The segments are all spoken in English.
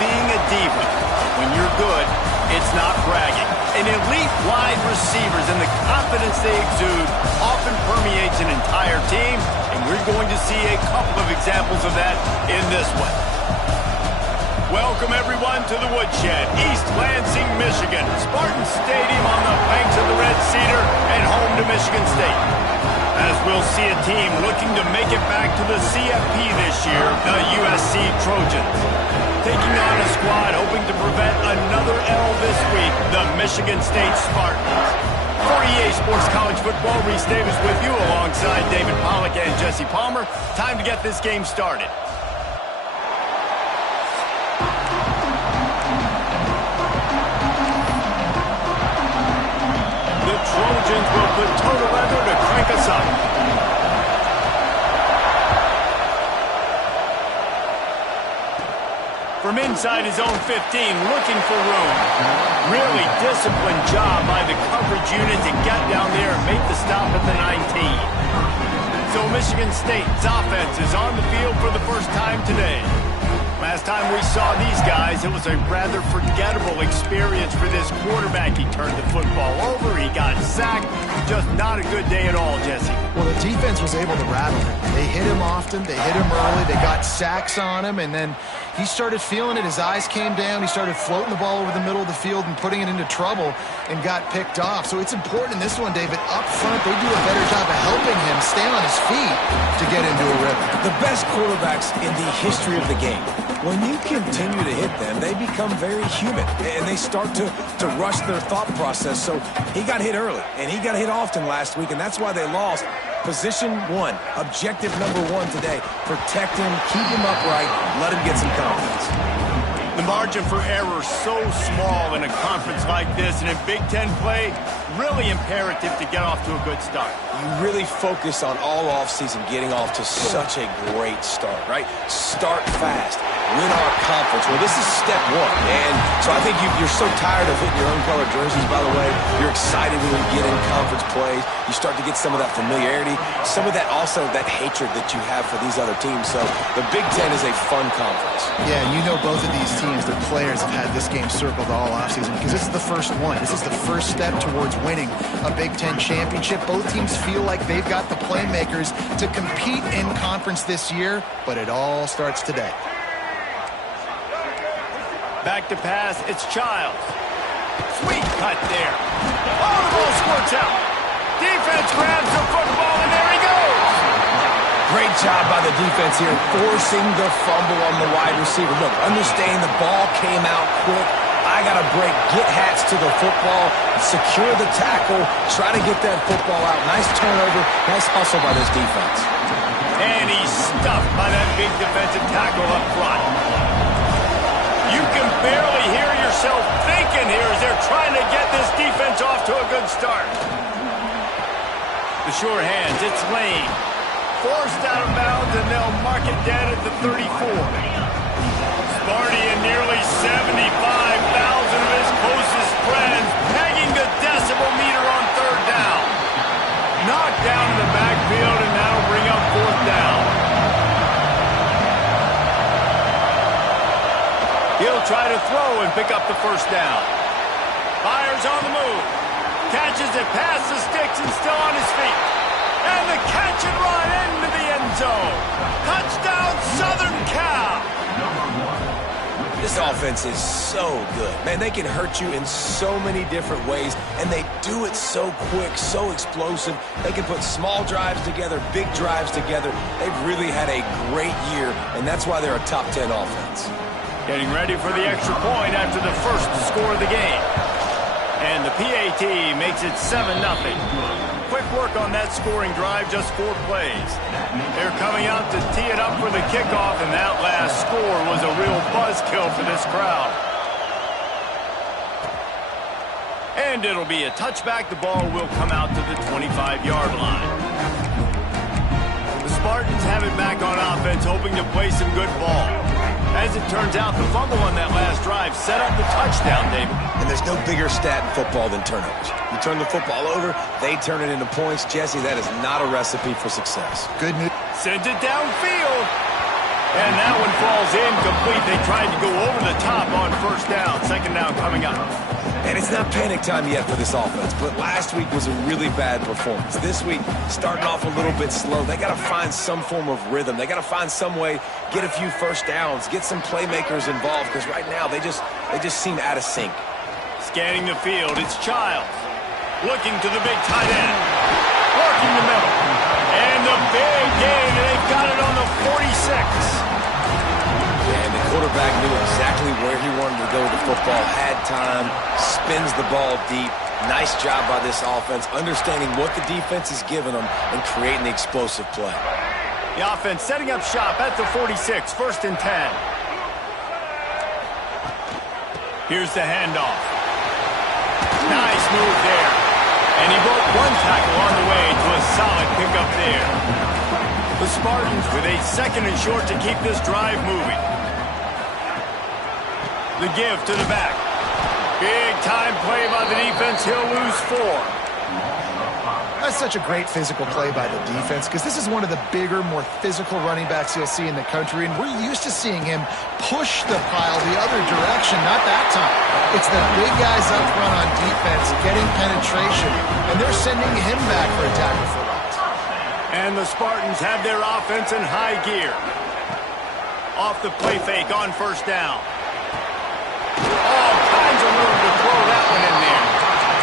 being a diva. When you're good, it's not bragging. And elite wide receivers and the confidence they exude often permeates an entire team, and we're going to see a couple of examples of that in this one. Welcome, everyone, to the Woodshed, East Lansing, Michigan. Spartan Stadium on the banks of the Red Cedar and home to Michigan State. As we'll see a team looking to make it back to the CFP this year, the USC Trojans. Taking on a squad hoping to prevent another L this week, the Michigan State Spartans. For EA Sports College Football, Reese Davis with you alongside David Pollack and Jesse Palmer. Time to get this game started. The Trojans will put toe to leather to crank us up. From inside his own 15, looking for room. Really disciplined job by the coverage unit to get down there and make the stop at the 19. So Michigan State's offense is on the field for the first time today. Last time we saw these guys, it was a rather forgettable experience for this quarterback. He turned the football over, he got sacked. Just not a good day at all, Jesse. Well, the defense was able to rattle him. They hit him often, they hit him early, they got sacks on him, and then he started feeling it. His eyes came down, he started floating the ball over the middle of the field and putting it into trouble and got picked off. So it's important in this one, David, up front, they do a better job of helping him stay on his feet to get into a rhythm. The best quarterbacks in the history of the game, when you continue to hit them, they become very human, and they start to rush their thought process. So he got hit early, and he got hit often last week, and that's why they lost. Position one, objective number one today, protect him, keep him upright, let him get some confidence. The margin for error so small in a conference like this, and in Big Ten play, really imperative to get off to a good start. You really focus on all offseason getting off to such a great start, right? Start fast, win our conference. Well, this is step one, and so I think you're so tired of hitting your own color jerseys, by the way. You're excited when you get in conference plays. You start to get some of that familiarity, some of that also that hatred that you have for these other teams. So the Big Ten is a fun conference. Yeah, you know both of these teams, their players have had this game circled all offseason because this is the first one. This is the first step towards winning a Big Ten championship. Both teams feel like they've got the playmakers to compete in conference this year, but it all starts today. Back to pass, it's Childs. Sweet cut there. Oh, the ball squirts out. Defense grabs the football, and there he goes. Great job by the defense here, forcing the fumble on the wide receiver. Look, understand the ball came out quick. I got to break, get hats to the football, secure the tackle, try to get that football out. Nice turnover, nice hustle by this defense. And he's stuffed by that big defensive tackle up front. You can barely hear yourself thinking here as they're trying to get this defense off to a good start. The sure hands, it's Lane. Forced out of bounds, and they'll mark it dead at the 34. Sparty and nearly 75,000 of his closest friends pegging the decibel meter on third down. Knocked down in the backfield, and that'll bring up fourth down. He'll try to throw and pick up the first down. Fires on the move. Catches it past the sticks and still on his feet. And the catch and run into the end zone. Touchdown, Southern Cal. This offense is so good. Man, they can hurt you in so many different ways, and they do it so quick, so explosive. They can put small drives together, big drives together. They've really had a great year, and that's why they're a top 10 offense. Getting ready for the extra point after the first score of the game. And the PAT makes it 7-0. Quick work on that scoring drive, just 4 plays. They're coming out to tee it up for the kickoff, and that last score was a real buzzkill for this crowd. And it'll be a touchback. The ball will come out to the 25-yard line. The Spartans have it back on offense, hoping to play some good ball. As it turns out, the fumble on that last drive set up the touchdown, David. And there's no bigger stat in football than turnovers. You turn the football over, they turn it into points. Jesse, that is not a recipe for success. Good news. Sends it downfield. And that one falls incomplete. They tried to go over the top on first down. Second down coming up. And it's not panic time yet for this offense, but last week was a really bad performance. This week, starting off a little bit slow. They got to find some form of rhythm. They got to find some way, get a few first downs, get some playmakers involved, because right now they just seem out of sync. Scanning the field, it's Childs. Looking to the big tight end. Working the middle. And the big gain, and they've got it on the 46. And the quarterback knew exactly where he wanted to go with the football, had time, spins the ball deep. Nice job by this offense, understanding what the defense is giving them and creating the explosive play. The offense setting up shop at the 46, first and 10. Here's the handoff. Nice move there. And he broke one tackle on the way to a solid pickup there. The Spartans with a second and short to keep this drive moving. The give to the back. Big-time play by the defense. He'll lose 4. That's such a great physical play by the defense because this is one of the bigger, more physical running backs you'll see in the country, and we're used to seeing him push the pile the other direction, not that time. It's the big guys up front on defense getting penetration, and they're sending him back for a tackle for loss. And the Spartans have their offense in high gear. Off the play fake on first down. All kinds of room to throw that one in there.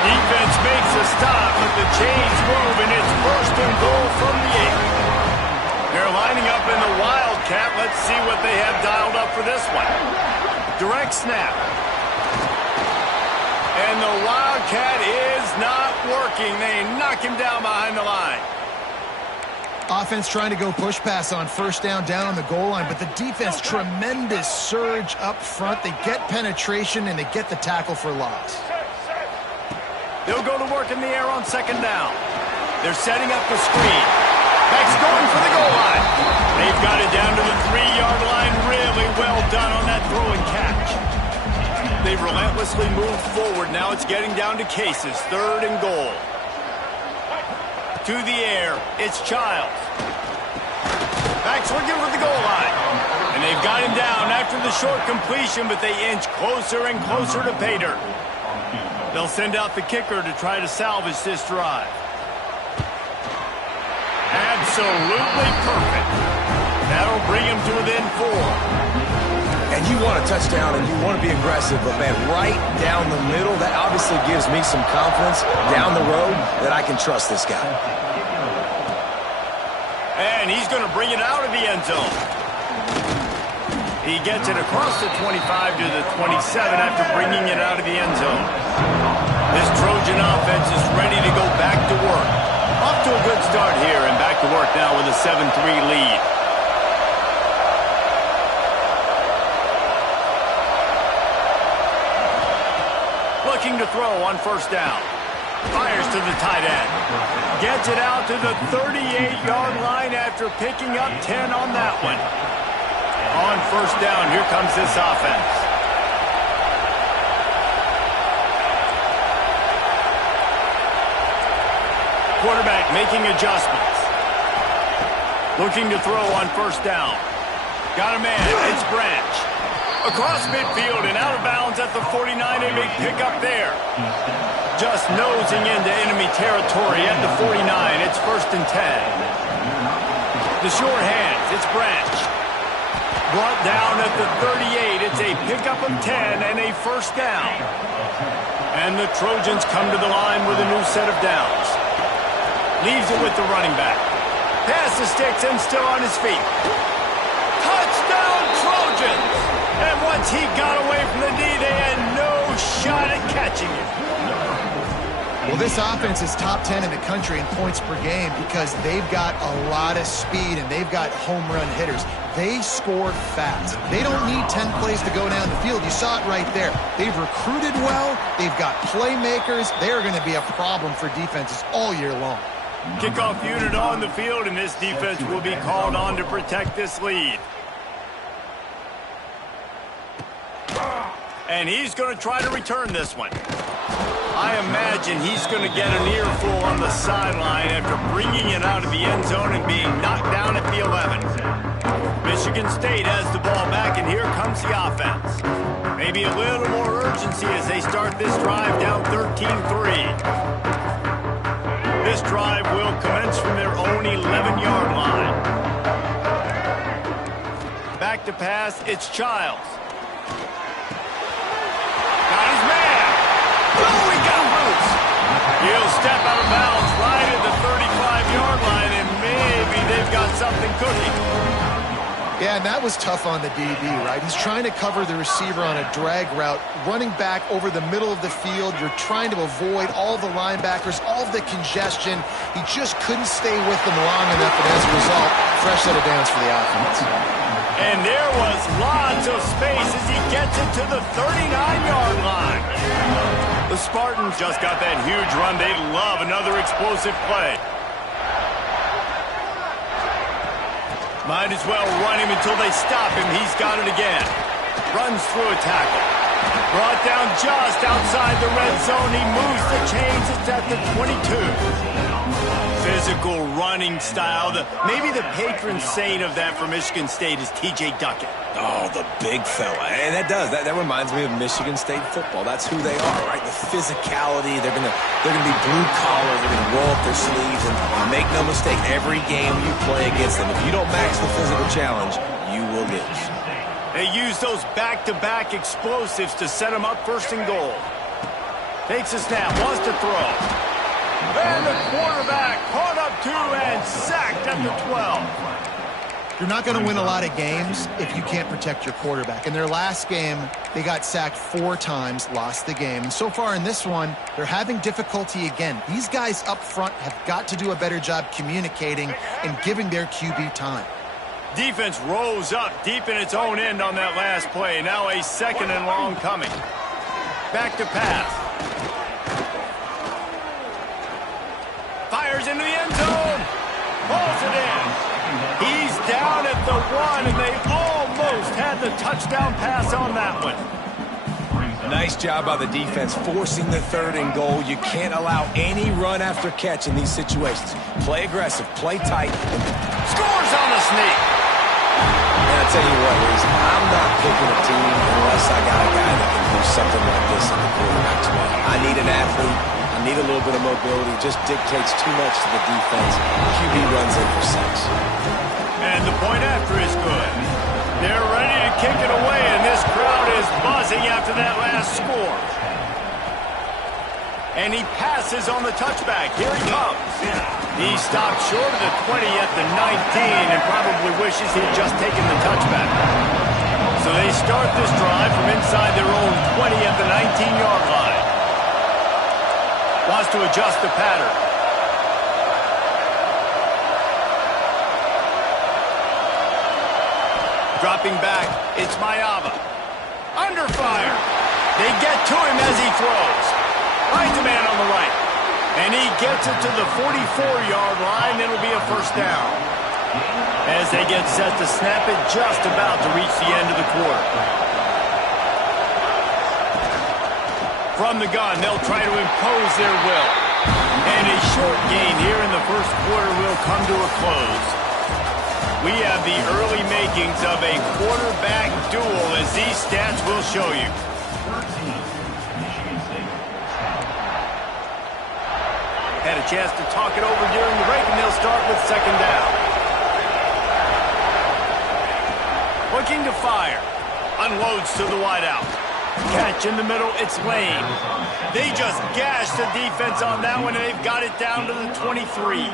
Defense makes a stop, but the chains move, and it's first and goal from the 8. They're lining up in the Wildcat. Let's see what they have dialed up for this one. Direct snap. And the Wildcat is not working. They knock him down behind the line. Offense trying to go push pass on first down on the goal line, but the defense, tremendous surge up front. They get penetration, and they get the tackle for loss. They'll go to work in the air on second down. They're setting up the screen. Backs going for the goal line. They've got it down to the 3-yard line. Really well done on that throw and catch. They've relentlessly moved forward. Now it's getting down to cases. Third and goal. To the air, it's Childs. Backs looking for the goal line. And they've got him down after the short completion, but they inch closer and closer to pay dirt. They'll send out the kicker to try to salvage this drive. Absolutely perfect. That'll bring him to within 4. And you want a touchdown and you want to be aggressive, but man, right down the middle, that obviously gives me some confidence down the road that I can trust this guy. And he's going to bring it out of the end zone. He gets it across the 25 to the 27 after bringing it out of the end zone. This Trojan offense is ready to go back to work. Off to a good start here and back to work now with a 7-3 lead. Looking to throw on first down. Fires to the tight end. Gets it out to the 38-yard line after picking up 10 on that one. On first down, here comes this offense. Quarterback making adjustments. Looking to throw on first down. Got a man, it's Branch. Across midfield and out of bounds at the 49, a big pickup there. Just nosing into enemy territory at the 49. It's first and 10. The short hands, it's Branch. Brought down at the 38. It's a pickup of 10 and a first down. And the Trojans come to the line with a new set of downs. Leaves it with the running back. Pass the sticks and still on his feet. Touchdown Trojans! And once he got away from the D, they had no shot at catching him. Well, this offense is top 10 in the country in points per game because they've got a lot of speed and they've got home run hitters. They score fast. They don't need 10 plays to go down the field. You saw it right there. They've recruited well. They've got playmakers. They're going to be a problem for defenses all year long. Kickoff unit on the field, and this defense will be called on to protect this lead. And he's going to try to return this one. I imagine he's going to get an earful on the sideline after bringing it out of the end zone and being knocked down at the 11. Michigan State has the ball back, and here comes the offense. Maybe a little more urgency as they start this drive down 13-3. This drive will commence from their own 11-yard line. Back to pass, it's Childs. Got his man. Oh, he got loose. He'll step out of bounds right at the 35-yard line, and maybe they've got something cooking. Yeah, and that was tough on the DB, right? He's trying to cover the receiver on a drag route, running back over the middle of the field. You're trying to avoid all the linebackers, all the congestion. He just couldn't stay with them long enough, and as a result, fresh set of downs for the offense. And there was lots of space as he gets it to the 39-yard line. The Spartans just got that huge run. They love another explosive play. Might as well run him until they stop him. He's got it again. Runs through a tackle. Brought down just outside the red zone. He moves the chains. It's at the 22. Physical running style. Maybe the patron saint of that for Michigan State is T.J. Duckett. Oh, the big fella. And that reminds me of Michigan State football. That's who they are, right? The physicality. They're gonna be blue collar. They're gonna roll up their sleeves, and make no mistake, every game you play against them, if you don't match the physical challenge, you will lose. They use those back-to-back explosives to set them up first and goal. Takes a snap, wants to throw. And the quarterback caught up to and sacked at the 12. You're not going to win a lot of games if you can't protect your quarterback. In their last game, they got sacked 4 times, lost the game. And so far in this one, they're having difficulty again. These guys up front have got to do a better job communicating and giving their QB time. Defense rose up deep in its own end on that last play. Now a second and long coming. Back to pass. Fires into the end zone. Pulls it in. He's down at the 1, and they almost had the touchdown pass on that one. Nice job by the defense forcing the 3rd and goal. You can't allow any run after catch in these situations. Play aggressive, play tight. Scores on the sneak. And I tell you what, Reese, I'm not picking a team unless I got a guy that can do something like this in the quarterback's way. I need an athlete. I need a little bit of mobility. It just dictates too much to the defense. QB runs in for 6. And the point after is good. They're ready to kick it away, and this crowd is buzzing after that last score. And he passes on the touchback. Here he comes. He stopped short of the 20 at the 19 and probably wishes he'd just taken the touchback. So they start this drive from inside their own 20 at the 19-yard line. Wants to adjust the pattern. Dropping back, it's Mayava. Under fire. They get to him as he throws. Finds a man on the right. And he gets it to the 44-yard line. It'll be a first down. As they get set to snap it, just about to reach the end of the quarter. From the gun, they'll try to impose their will. And a short gain here in the first quarter will come to a close. We have the early makings of a quarterback duel, as these stats will show you. Had a chance to talk it over during the break, and they'll start with second down. Looking to fire. Unloads to the wideout. Catch in the middle, it's Lane. They just gashed the defense on that one, and they've got it down to the 23.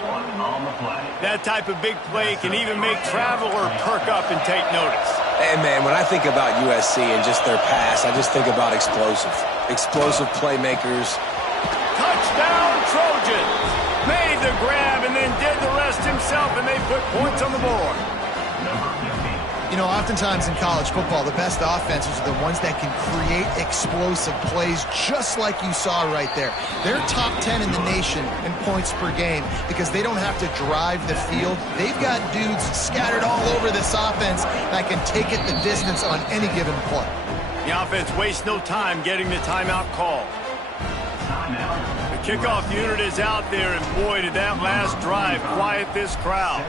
That type of big play can even make Traveler perk up and take notice. And, man, when I think about USC and just their pass, I just think about explosive playmakers. Touchdown, Trojans! Made the grab and then did the rest himself, and they put points on the board. You know, oftentimes in college football, the best offenses are the ones that can create explosive plays just like you saw right there. They're top 10 in the nation in points per game because they don't have to drive the field. They've got dudes scattered all over this offense that can take it the distance on any given play. The offense wastes no time getting the timeout call. The kickoff unit is out there, and boy, did that last drive quiet this crowd.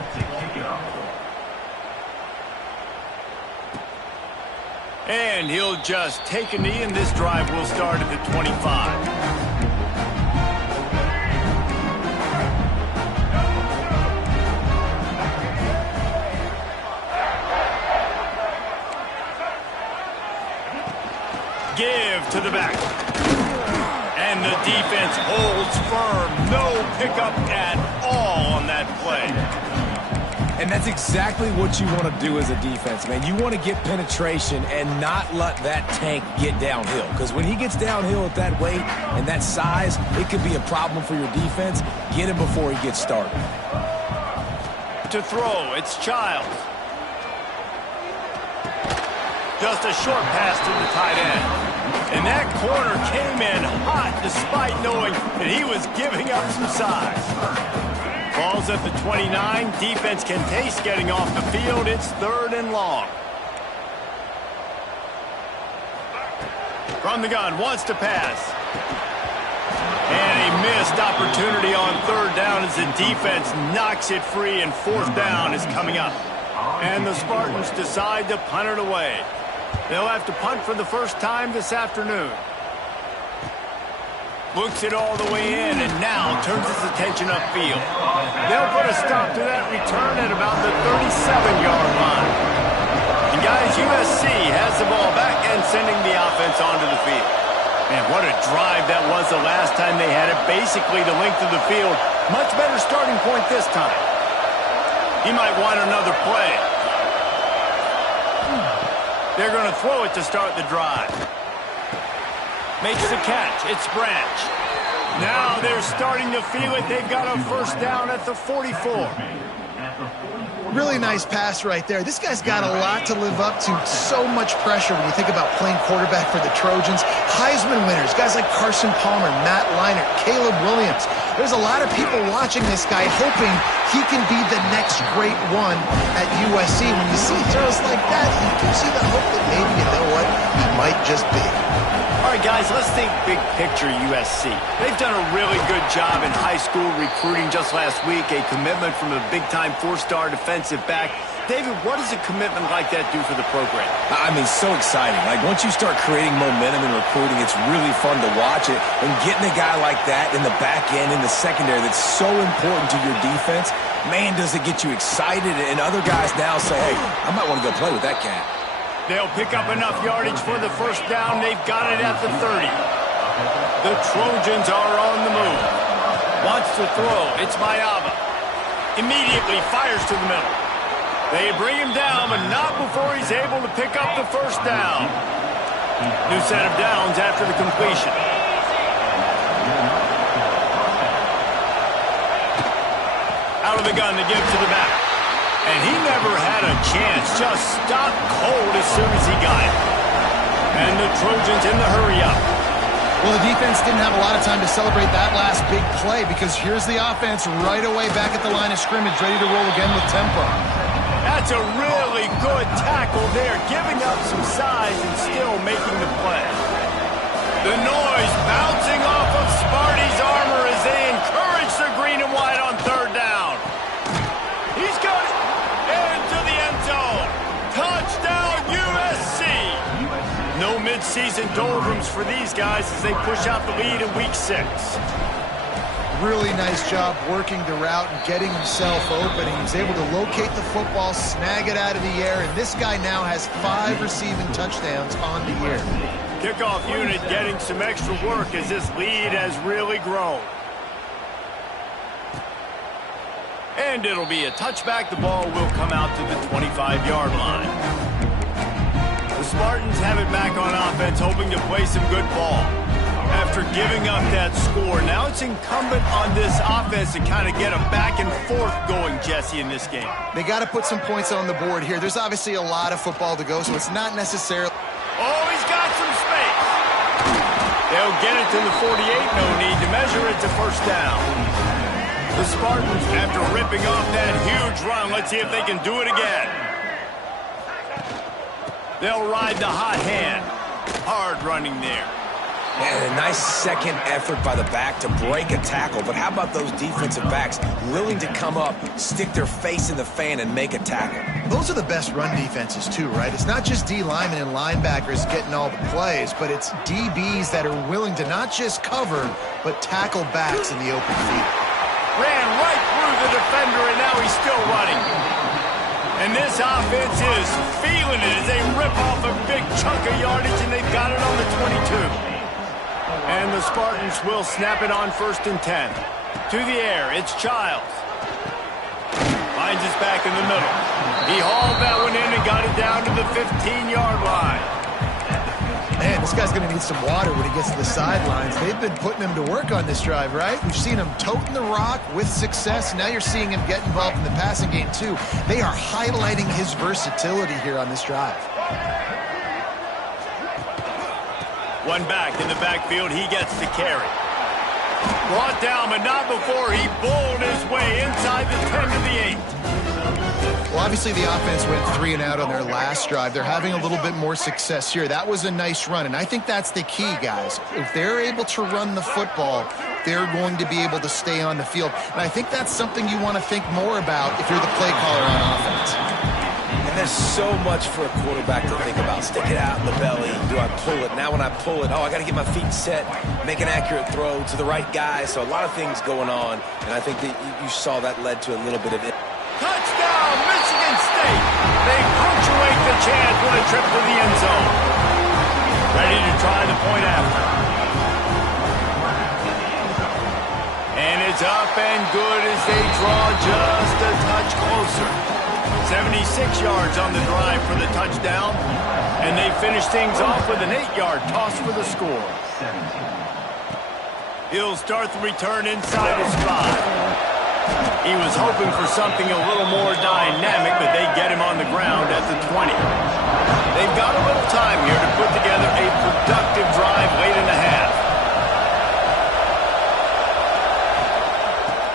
And he'll just take a knee, and this drive will start at the 25. Give to the back. And the defense holds firm. No pickup at all on that play. And that's exactly what you want to do as a defense, man. You want to get penetration and not let that tank get downhill. Because when he gets downhill at that weight and that size, it could be a problem for your defense. Get him before he gets started. To throw, it's Childs. Just a short pass to the tight end. And that corner came in hot despite knowing that he was giving up some size. Ball's at the 29. Defense can taste getting off the field. It's 3rd and long. From the gun, wants to pass. And a missed opportunity on 3rd down as the defense knocks it free, and 4th down is coming up. And the Spartans decide to punt it away. They'll have to punt for the first time this afternoon. Looks it all the way in, and now turns his attention upfield. They'll put a stop to that return at about the 37-yard line. And guys, USC has the ball back and sending the offense onto the field. Man, what a drive that was the last time they had it. Basically the length of the field. Much better starting point this time. He might want another play. They're going to throw it to start the drive. Makes the catch. It's Branch. Now they're starting to feel it. They've got a first down at the 44. Really nice pass right there. This guy's got a lot to live up to. So much pressure when you think about playing quarterback for the Trojans. Heisman winners, guys like Carson Palmer, Matt Leinart, Caleb Williams. There's a lot of people watching this guy hoping he can be the next great one at USC. When you see throws like that, you do see the hope that maybe, you know what, he might just be. All right, guys, let's think big picture USC. They've done a really good job in high school recruiting. Just last week, a commitment from a big-time 4-star defensive back. David, what does a commitment like that do for the program? I mean, so exciting. Like, once you start creating momentum in recruiting, it's really fun to watch it. And getting a guy like that in the back end, in the secondary, that's so important to your defense, man, does it get you excited. And other guys now say, hey, I might want to go play with that cat. They'll pick up enough yardage for the first down. They've got it at the 30. The Trojans are on the move. Wants to throw. It's Mayava. Immediately fires to the middle. They bring him down, but not before he's able to pick up the first down. New set of downs after the completion. Out of the gun to give to the back. And he never had a chance. Just stopped cold as soon as he got it. And the Trojans in the hurry-up. Well, the defense didn't have a lot of time to celebrate that last big play because here's the offense right away back at the line of scrimmage, ready to roll again with tempo. That's a really good tackle there, giving up some size and still making the play. The noise bouncing off of Sparty's armor as they encourage the green and white on 3rd down. He's got it into the end zone. Touchdown, USC. No midseason doldrums for these guys as they push out the lead in Week 6. Really nice job working the route and getting himself open. He was able to locate the football, snag it out of the air, and this guy now has 5 receiving touchdowns on the year. Kickoff unit getting some extra work as this lead has really grown. And it'll be a touchback. The ball will come out to the 25-yard line. The Spartans have it back on offense, hoping to play some good ball. After giving up that score, now it's incumbent on this offense to kind of get a back and forth going, Jesse, in this game. They got to put some points on the board here. There's obviously a lot of football to go, so it's not necessarily... Oh, he's got some space. They'll get it to the 48. No need to measure it to first down. The Spartans, after ripping off that huge run, let's see if they can do it again. They'll ride the hot hand. Hard running there. And a nice second effort by the back to break a tackle. But how about those defensive backs willing to come up, stick their face in the fan, and make a tackle? Those are the best run defenses too, right? It's not just D linemen and linebackers getting all the plays, but it's DBs that are willing to not just cover, but tackle backs in the open field. Ran right through the defender, and now he's still running. And this offense is feeling it as they rip off a big chunk of yardage, and they've got it on the 22. And the Spartans will snap it on 1st and 10. To the air, it's Childs. Finds his back in the middle. He hauled that one in and got it down to the 15-yard line. Man, this guy's going to need some water when he gets to the sidelines. They've been putting him to work on this drive, right? We've seen him toting the rock with success. Now you're seeing him get involved in the passing game, too. They are highlighting his versatility here on this drive. One back in the backfield, he gets the carry. Brought down, but not before he bowled his way inside the 10 to the 8. Well, obviously the offense went 3 and out on their last drive. They're having a little bit more success here. That was a nice run, and I think that's the key, guys. If they're able to run the football, they're going to be able to stay on the field. And I think that's something you want to think more about if you're the play caller on offense. And there's so much for a quarterback to think about. Stick it out in the belly. Do I pull it? Now when I pull it, I got to get my feet set, make an accurate throw to the right guy. So a lot of things going on, and I think that you saw that led to a little bit of it. Touchdown, Michigan State. They punctuate the chance with a trip to the end zone. Ready to try the point after. And it's up and good as they draw just a touch closer. 76 yards on the drive for the touchdown. And they finish things off with an 8-yard toss for the score. He'll start the return inside his 5. He was hoping for something a little more dynamic, but they get him on the ground at the 20. They've got a little time here to put together a productive drive late in the half.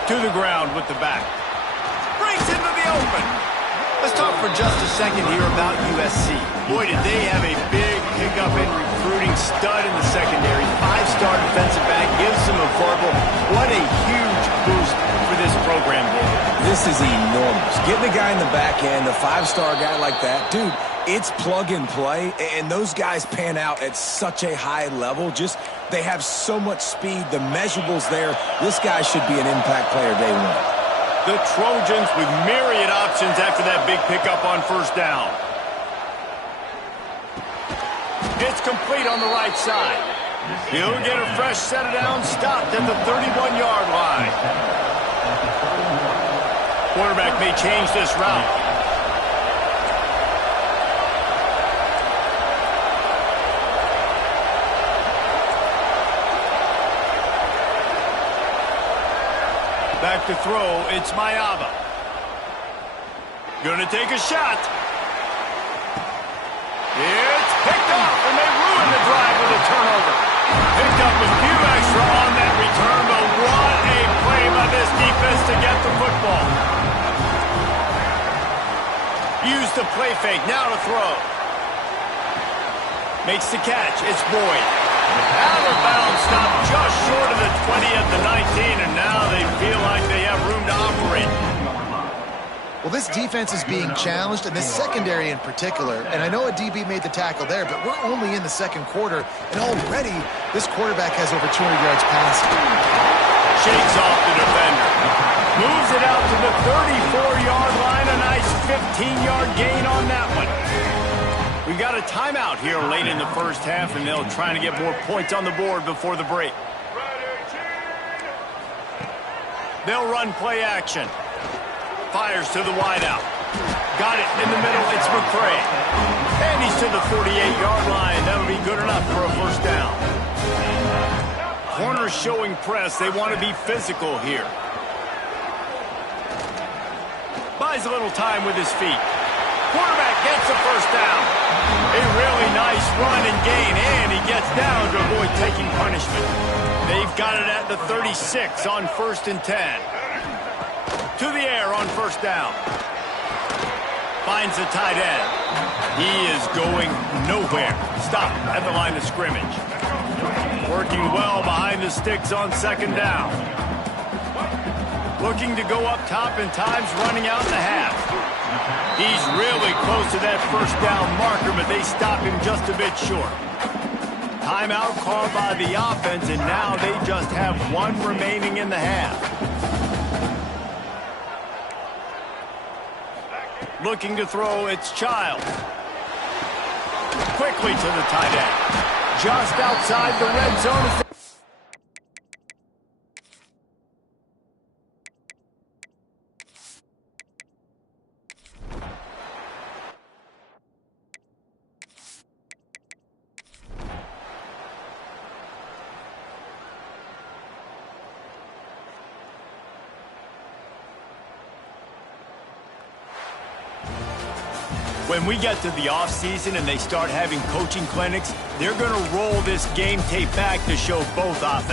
To the ground with the back. Breaks into the open. Let's talk for just a second here about USC. Boy, did they have a big pickup in recruiting, stud in the secondary. 5-star defensive back gives them a verbal. What a huge boost for this program, boy. This is enormous. Getting a guy in the back end, a 5-star guy like that, dude, it's plug and play, and those guys pan out at such a high level. Just, they have so much speed. The measurables there, this guy should be an impact player day one. The Trojans with myriad options after that big pickup on 1st down. It's complete on the right side. He'll get a fresh set of downs, stopped at the 31-yard line. Quarterback may change this route. Back to throw, it's Mayava. Gonna take a shot. It's picked up, and they ruin the drive with a turnover. Picked up a few extra on that return, but what a play by this defense to get the football. Use the play fake, now to throw. Makes the catch, it's Boyd. Out of bounds, stopped just short of the 20 at the 19, and now they feel like they have room to operate. Well, this defense is being challenged, and this secondary in particular. And I know a DB made the tackle there, but we're only in the 2nd quarter, and already this quarterback has over 200 yards passing. Shakes off the defender. Moves it out to the 34-yard line. A nice 15-yard gain on that one. We've got a timeout here late in the 1st half, and they'll try to get more points on the board before the break. They'll run play action. Fires to the wideout. Got it in the middle. It's McCray. And he's to the 48-yard line. That'll be good enough for a 1st down. Corners showing press. They want to be physical here. Buys a little time with his feet. Quarterback gets the 1st down. A really nice run and gain, and he gets down to avoid taking punishment. They've got it at the 36 on 1st and 10. To the air on 1st down. Finds the tight end. He is going nowhere. Stop at the line of scrimmage. Working well behind the sticks on second down. Looking to go up top and times running out in the half. He's really close to that first down marker, but they stop him just a bit short. Timeout called by the offense, and now they just have one remaining in the half. Looking to throw, it's Childs. Quickly to the tight end. Just outside the red zone. When we get to the offseason and they start having coaching clinics, they're going to roll this game tape back to show both offenses.